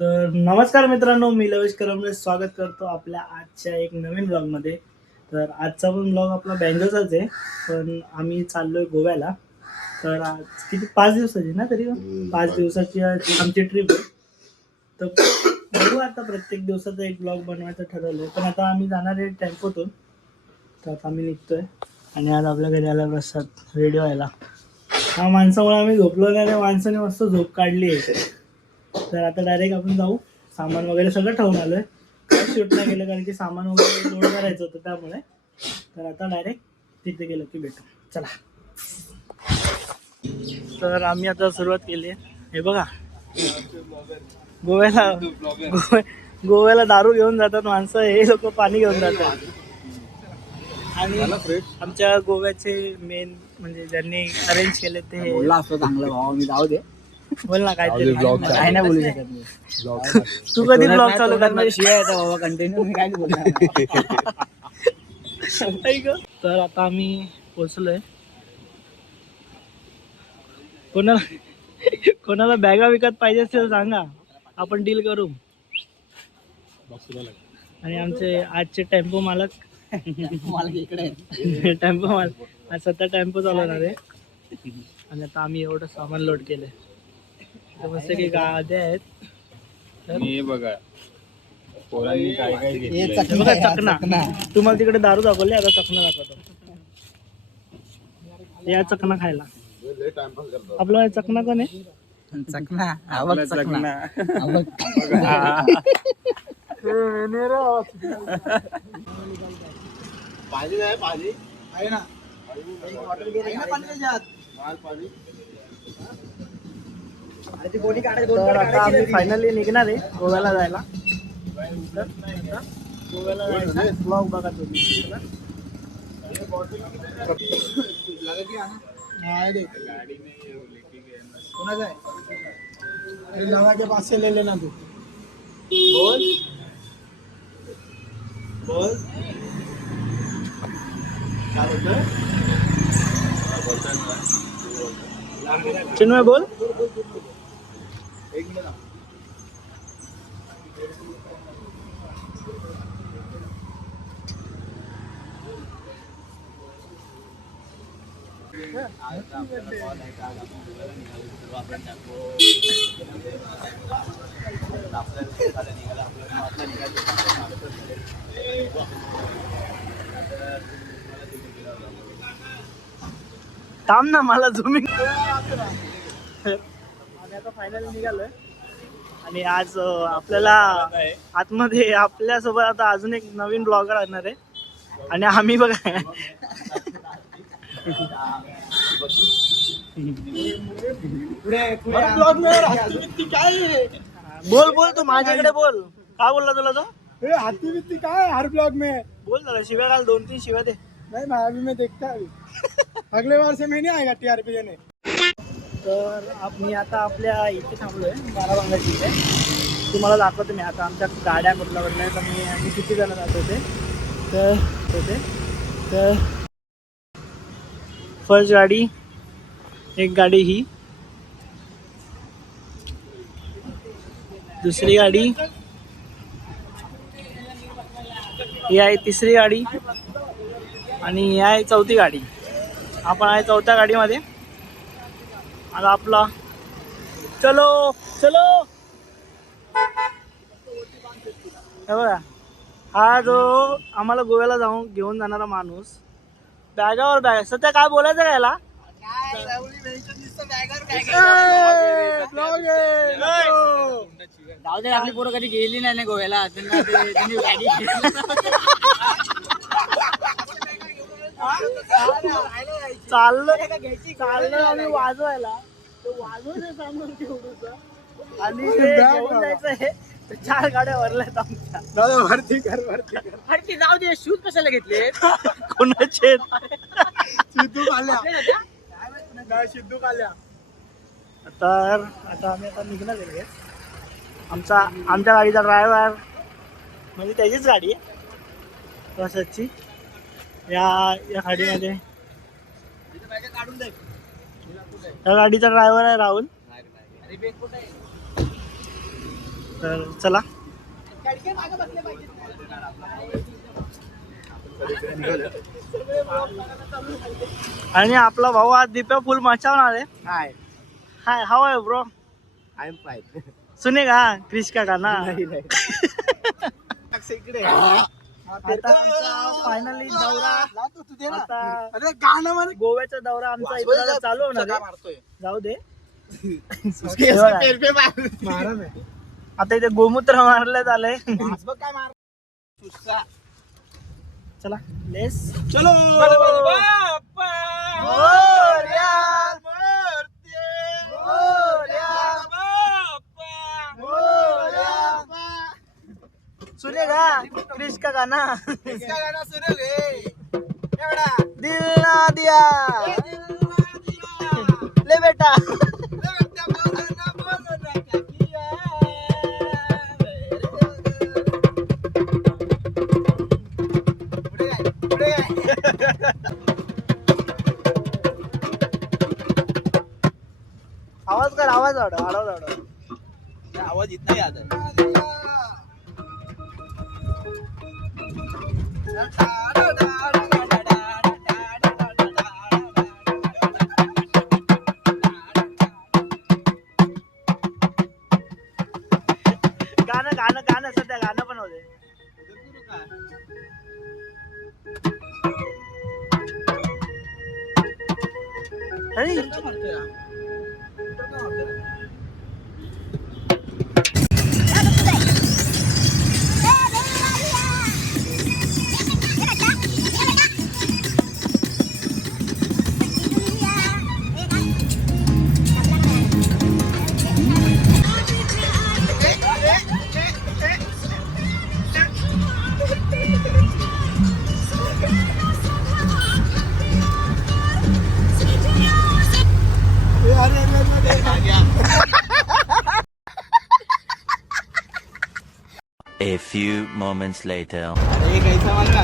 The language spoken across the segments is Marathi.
तर नमस्कार मित्रांनो, मी लवेश करमले स्वागत करतो आपल्या आजच्या एक नवीन ब्लॉगमध्ये. तर आजचा पण ब्लॉग आपला बँगलचाच आहे, पण आम्ही चाललोय गोव्याला. तर आज किती 5 दिवसाची ना, तरी 5 दिवसाची आमची ट्रिप आहे. तर बघू आता, प्रत्येक दिवसाचा एक ब्लॉग बनवायचं ठरवलं आहे. पण आता आम्ही जाणार आहे टेम्पोतून. तर आता आम्ही निघतोय आणि आज आपल्या घरी आला प्रसाद रेडी व्हायला. हा माणसामुळे आम्ही झोपलो नाही आणि माणसाने मस्त झोप काढली आहे. तर आता डायरेक्ट आपण जाऊ. सामान वगैरे सगळं ठेवून आलोय, काय शूट नाही केलं कारण की सामान वगैरे लोड करायचं होतं त्यामुळे. तर आता डायरेक्ट तिथे गेलो की भेटू. चला. तर आम्ही आता सुरुवात केली आहे. हे बघा, गोव्याला दारू घेऊन जातात माणसं, हे लोक पाणी घेऊन जातात. आणि आमच्या गोव्याचे मेन म्हणजे ज्यांनी अरेंज केले ते बोलला असतो चांगलं भावा, मी जाऊ दे. बोल ना काहीतरी. काय नाही बोलू शकत मी. तू कधी ब्लॉग चालू करणार? शिवाय येतं बाबा कंटिन्यू, मी काय बोलणार. तर आता आम्ही पोचलोय. कोणाला बॅगा विकत पाहिजे असेल सांगा, आपण डील करू. आणि आमचे आजचे टेम्पो मालक मला इकडे टेम्पो मालक आज स्वतः टेम्पो चालवणार आहे. आणि आता आम्ही एवढं सामान लोड केलंय. मस्त की गाद्या आहेत. हे बघा पोरांनी काय काय हे घेतलंय. बघा चकना. तुम्हाला तिकडे दारू दाखवली, आता चकना दाखवतो. या चकना खायला. आपला चकना कोण आहे? चकना आपला चकना. तर आता आम्ही फायनली निघणार आहे गोव्याला जायला. तर आता गोव्याला जायचं ब्लॉग बघा तुम्ही. के पास से ले लेना तू. बोल बोल काय बोलतोय चिन्मय, बोल. थांब ना, मला झुमिंग. आम्ही आता फायनली निघालोय आणि आज आपल्याला आतमध्ये आपल्यासोबत आता अजून एक नवीन ब्लॉगर असणार आहे. आणि आम्ही बघा बोल बोल, तू माझ्याकडे बोल. काय बोलला तुला तो? हाथी बित्ती काय हर ब्लॉग में. बोल जरा, शिव्या घाल, 2-3 शिव्या दे. नहीं भाई, अभी मैं देखता अभी. अगले बार से मैं नहीं आएगा TRP देने. तर मी आता आपल्या इथे थांबलोय, बाराबंगाची इथे. तुम्हाला दाखवतो मी आता आमच्या गाड्या कुठल्या कुठल्या. तर आम्ही किती जण जात होते. तर फर्स्ट गाडी, एक गाडी ही, दुसरी गाडी ही आहे, तिसरी गाडी आणि ही आहे चौथी गाडी. आपण आहे चौथ्या गाडीमध्ये. आता आपला चलो चलो. हे बघा, हा जो आम्हाला गोव्याला घेऊन जाणारा माणूस बॅगावर बॅग. सध्या काय बोलायचं का याला? जाऊ दे, आपली पोरं कधी गेली नाही ना गोव्याला. त्यांनी गाडी चाललं आम्ही वाजवायला. वाजवायचं सामान तेवढं आणि घेऊन जायचं. हे 4 गाड्या भरल्यात आमच्या. भरती जाऊ दे. शूज कशाला घेतले? कोणाचे? सिद्धू आल्या. तर आता आम्ही आता निघणार आहे. आमच्या गाडीचा ड्रायव्हर म्हणजे त्याचीच गाडी आहे प्रसादची. या गाडीमध्ये या गाडीचा ड्रायव्हर आहे राहुल. तर चला. आणि आपला भाऊ आज दिप्या फुल मचावणार आहे. हाय हाय हाव आहे ब्रो. I am fine. सुनेगा क्रिश का गाना. इकडे आता आमचा फायनली दौरा आता अरे गाणं म्हण. गोव्याचा दौरा आमचा इथं चालू होणार आहे. मारतोय जाऊ दे. मारा नाही. आता इथे गोमूत्र मारण्यात आलंय. काय मार. चला लेस चलो सुनेगा क्रिश का गाना. इसका गाना सुनो रे एवढा दिल ना दिया ले बेटा. आवाज कर आवाज वाढव. आवाज इतना याद है. गाणं सध्या गाणं पण होते. अरे A few moments later. अरे कैसा वाला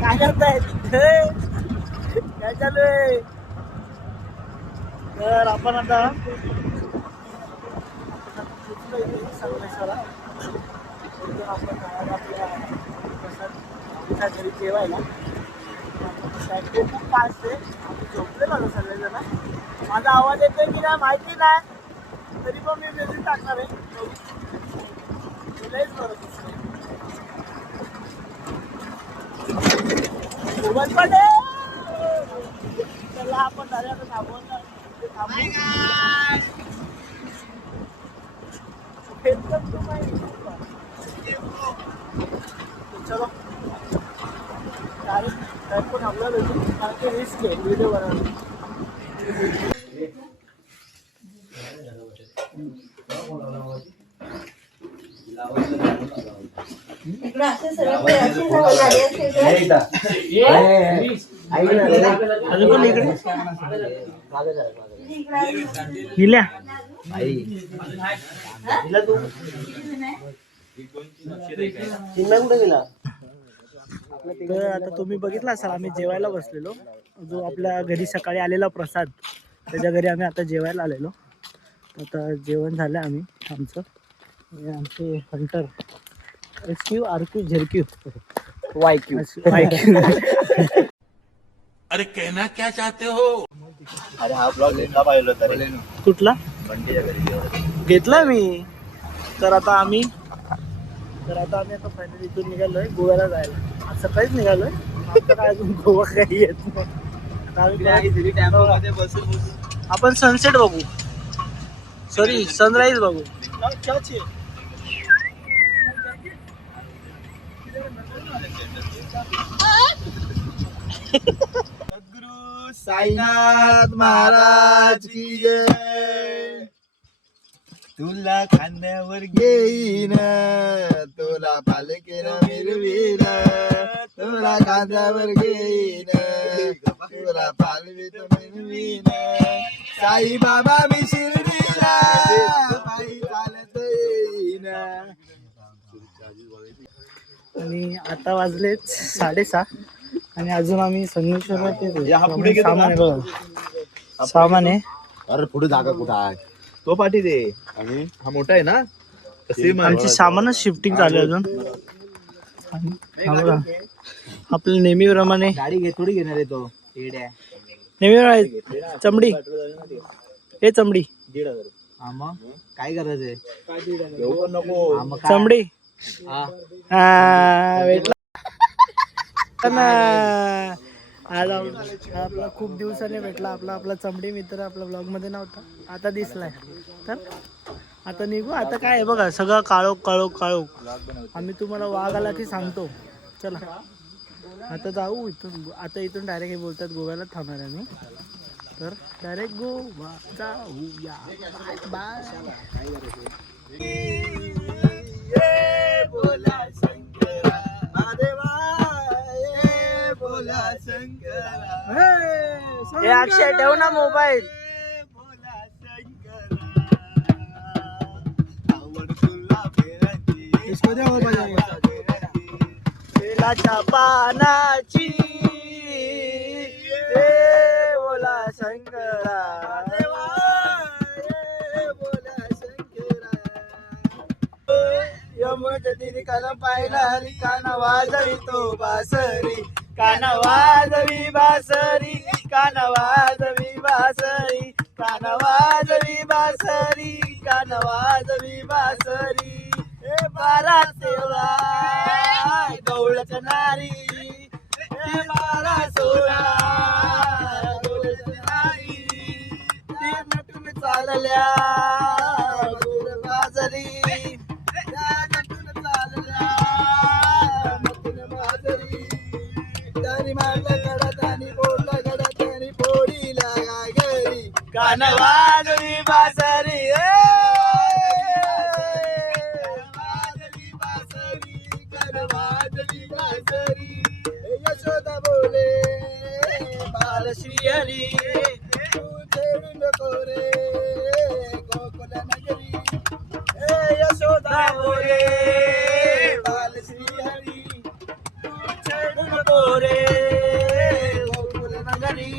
काय करतायत काय चालू आहे. तर आपण आता आपल्या घरी जेवायला खूप फास्ट आहे. आम्ही झोपलेलो होतो सगळेजण. माझा आवाज येतोय की नाही माहिती नाही, तरी पण मी मेसेज टाकणार आहे. लयच बरं दिसतंय. सोबत पण त्याला आपण झाले आता थांबवून चलो डायरेक्ट पण आपल्याला भेटू कारण की रिस्क आहे व्हिडिओ बनवणं. अजून कोण इकडे हिल्या हिला तू कुठे गेला. तर आता तुम्ही बघितला असाल आम्ही जेवायला बसलेलो. जो आपल्या घरी सकाळी आलेला प्रसाद त्याच्या घरी आम्ही आता जेवायला आलेलो. आता जेवण झालं आम्ही आमचं. आमचे हंटर SQ RQ झेरक्यू YQ. अरे कहना क्या चाहते हो. अरे हा ब्लॉग घेतला पाहिजे तरी. कुठला घेतला मी. तर आता आम्ही आता फायनली इथून निघालोय गोव्याला जायला. आज सकाळीच निघालोय. आता काय अजून गोवा काही येत नाही. आपण सनसेट बघू, सॉरी सनराईज बघू. सद्गुरु साईनाथ महाराज की जय. तुला खांद्यावर घेईन, तुला पालखीला मिरवीन, तुला खांद्यावर घेईन, तुला पालवीत मिरवीन. साई बाबा मी शिर्डीला पायी चालत येईन. आणि आता वाजलेत 6:30 आणि अजून आम्ही संगमेश्वरला तेच हा पुढे गेलो सामान आहे बघा. सामान आहे. अरे पुढे जागा कुठं आहे तो पाठी दे आणि हा मोठा आहे ना सेम आमची सामानच शिफ्टिंग चालू आहे अजून. आणि हा बघा आपलं नेहमीप्रमाणे गाडी घे थोडी घेणार आहे तो नेहमीप्रमाणे चमडी हे चमडी हा मग काय गरज आहे घेऊ पण नको हा मग काय? चमडी हा. भेटला ना. आज आपला खूप दिवसाने भेटला आपला चमडी मित्र आपल्या ब्लॉग मध्ये नव्हता आता दिसलाय. तर आता निघू. आता काय आहे बघा सगळं काळोख काळोख काळोख. आम्ही तुम्हाला वाघ आला की सांगतो. चला आता जाऊ इथून. आता इथून डायरेक्ट हे बोलतात गोव्याला थांबणार आहे मी. तर डायरेक्ट गोवा जाऊया. बाय हे अक्षय ठेव ना मोबाईल. इसको दे वो बजाएगा. बेलाच्या पानाची हे बोला शंकरा. यमुनेच्या तिरी काना पाहिला हरी काना वाजवी तो बासरी. काना वाजवी बासरी काना वाजवी बासरी काना वाजवी बासरी काना वाजवी बासरी. हे बारा तेवढा गवळच्या नारी हे बारा सोळा गवळच्या नारी ते नटून चालल्या मधुर बाजारी. कानवाजवी बासरी यशोदा बोले बालश्री हरी नको रे गोकुल नगरी. यशोदा बोले बालश्री हरी नको रे गोकुल नगरी.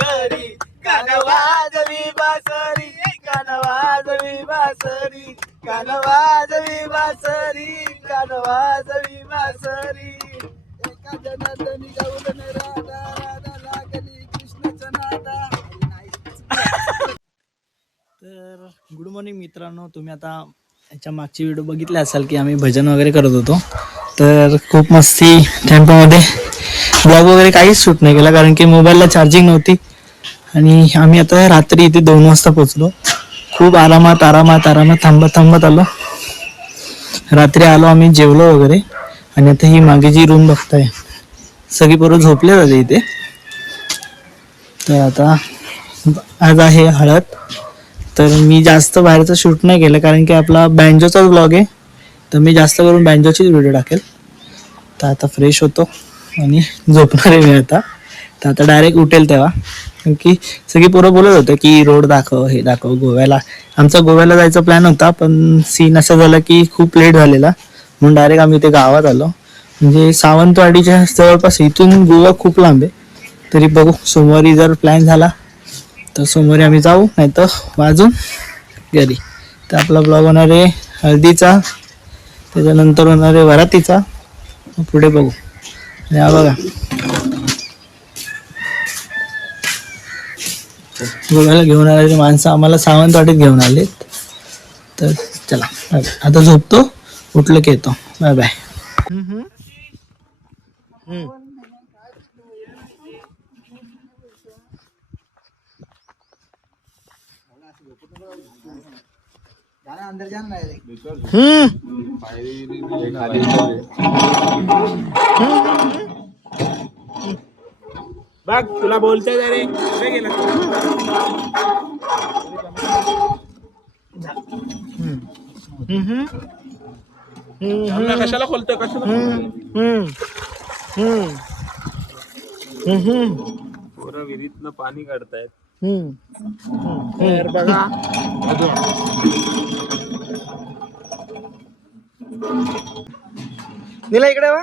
घरी कानवाजवी बासरी कानवाजवी बासरी कानवाजवी बासरी कानवाजवी बासरी. एका जनार्दनी गौलन राधा राधा लागली कृष्णाच्या नादा. तर गुड मॉर्निंग मित्रांनो. तुम्ही आता याच्या मागची व्हिडिओ बघितले असाल की आम्ही भजन वगैरे करत होतो. तर खूप मस्ती टेम्पोमध्ये ब्लॉग वगैरे काहीच शूट नाही केला कारण की मोबाईलला चार्जिंग नव्हती. आणि आम्ही आता रात्री इथे 2 वाजता पोचलो. खूप आरामात थांबत आलो. रात्री आलो आम्ही जेवलो वगैरे. आणि आता ही मागे जी रूम बघताय सगळी बरोबर झोपले जाते इथे. तर आता आज आहे हळद. तर मी जास्त बाहेरचं शूट नाही केलं कारण की आपला बँजोचाच ब्लॉग आहे. तर मी जास्त करून बँजोचीच व्हिडिओ टाकेल. तर आता फ्रेश होतो आणि झोपणार आहे मी आता. तर आता डायरेक्ट उठेल तेव्हा. कारण की सगळी पोरं बोलत होतं की रोड दाखव हे दाखव गोव्याला. आमचा गोव्याला जायचा प्लॅन होता पण सीन असा झाला की खूप लेट झालेला म्हणून डायरेक्ट आम्ही ते गावात आलो. म्हणजे सावंतवाडीच्या जवळपास इथून गोवा खूप लांब आहे. तरी बघू सोमवारी जर प्लॅन झाला तर सोमवारी आम्ही जाऊ नाही तर वाजून घरी. तर आपला ब्लॉग होणार आहे हळदीचा त्याच्यानंतर होणार आहे वरातीचा. पुढे बघू. आणि हा बघा गोव्याला घेऊन आलेली माणसं आम्हाला सावंतवाडीत घेऊन आलेत. तर चला आता झोपतो. उठलं की येतो. Bye bye. अंदर जाना है. बघ तुला बोलतोय रे कुठे गेला कशाला खोलतोय पोरं विहिरीतनं पाणी काढतायत. तर बघा निला इकडे वा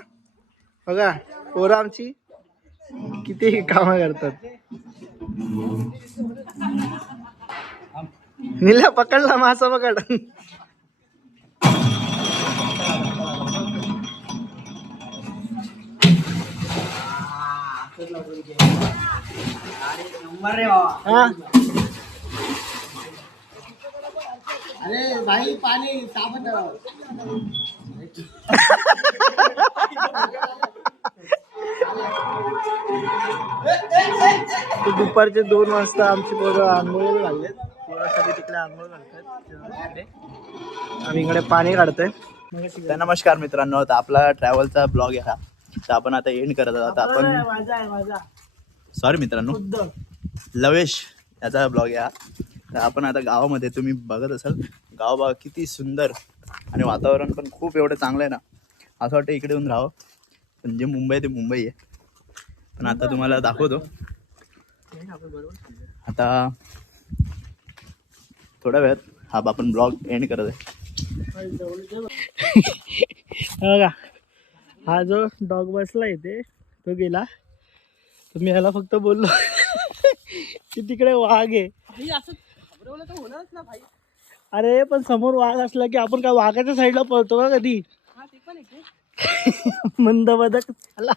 बघा पोरं आमची किती कामं करतात. निला पकडला मासा पकड. हा अरे भाई पाणी तापत ते दुपारचे 2 वाजता आमची पोरं आंघोळीला लागलेत. पोरं सगळे तिकडे आंघोळ घालतात. आम्ही इकडे पाणी काढतोय. तर नमस्कार मित्रांनो, तर आपला ट्रॅव्हलचा ब्लॉग आहे हा. तर आपण आता एंड करत आहोत. आपण माझा आहे माझा सॉरी मित्रांनो, खुद्द. लवेश याचा ब्लॉग आहे हा. तर आपण आता गावामध्ये, तुम्ही बघत असाल गाव बघा किती सुंदर आणि वातावरण पण खूप एवढं चांगलं आहे ना, असं वाटतं इकडे येऊन राहावं. पण जे मुंबई आहे ते मुंबई आहे. पण आता तुम्हाला दाखवतो. आता थोड्या वेळात हा आपण ब्लॉग एंड करत आहे. बघा हा जो डॉग बसला इथे तो गेला. तर मी ह्याला फक्त बोललो की तिकडे वाघ आहे. अरे पण समोर वाघ असला की आपण काय वाघाच्या साईडला पळतो का कधी. मंद बदक झाला.